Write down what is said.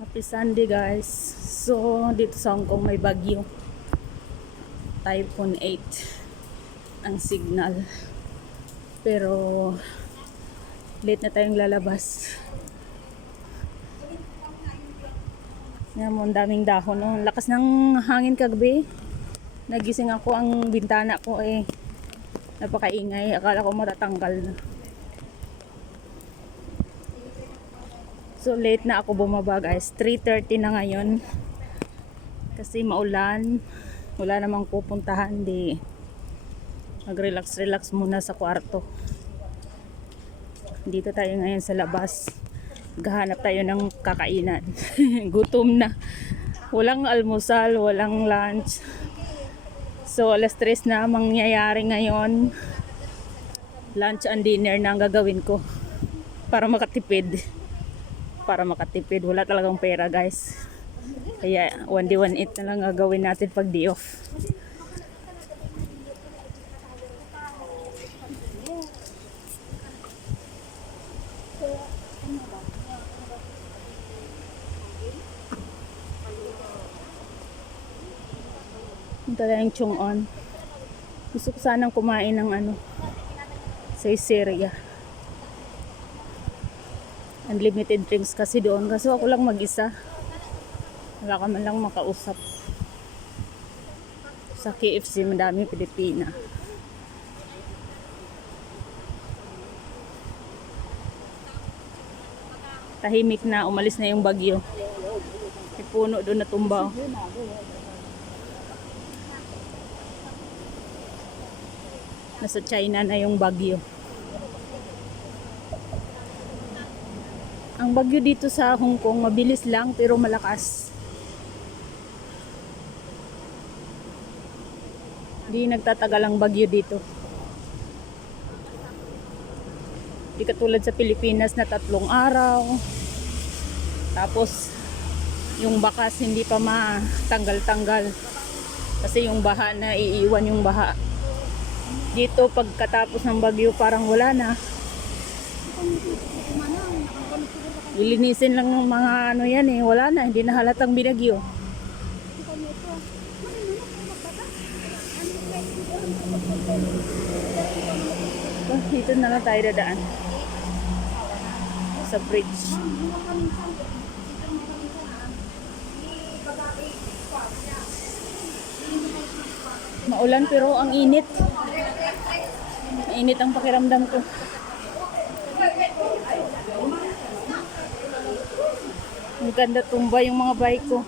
Happy Sunday guys. So dito sa Hong Kong may bagyo. Typhoon 8 ang signal. Pero late na tayong lalabas. Yan mo, ang daming dahon. No? Lakas ng hangin kagabi. Nagising ako, ang bintana ko napakaingay. Akala ko matatanggal na. So late na ako bumaba guys. 3:30 na ngayon. Kasi maulan. Wala namang pupuntahan. Di mag-relax muna sa kwarto. Dito tayo ngayon sa labas. Gahanap tayo ng kakainan. Gutom na. Walang almusal, walang lunch. So alas 3 na mangyayari ngayon. Lunch and dinner na ang gagawin ko. Para makatipid. Wala talagang pera guys. Kaya 1 day 1 eat na lang gagawin natin pag day off. Ito lang yung chung-on. Gusto ko sanang kumain ng sa Syria. Unlimited drinks kasi doon. Kaso ako lang mag-isa. Wala ka man lang makausap. Sa KFC, madami Pilipina. Tahimik na, umalis na yung bagyo. May puno doon na tumba. Nasa China na yung bagyo. Ang bagyo dito sa Hong Kong, mabilis lang pero malakas. Hindi nagtatagal ang bagyo dito. Hindi katulad sa Pilipinas na 3 araw. Tapos, yung bakas hindi pa matanggal-tanggal. Kasi yung baha na iiwan yung baha. Dito pagkatapos ng bagyo parang wala na. Ilinisin lang ng mga yan wala na, hindi na halatang binagyo. Dito na lang tayo dadaan. Sa bridge. Maulan pero ang init. Mainit ang pakiramdam ko. Ang ganda tumba yung mga bike ko.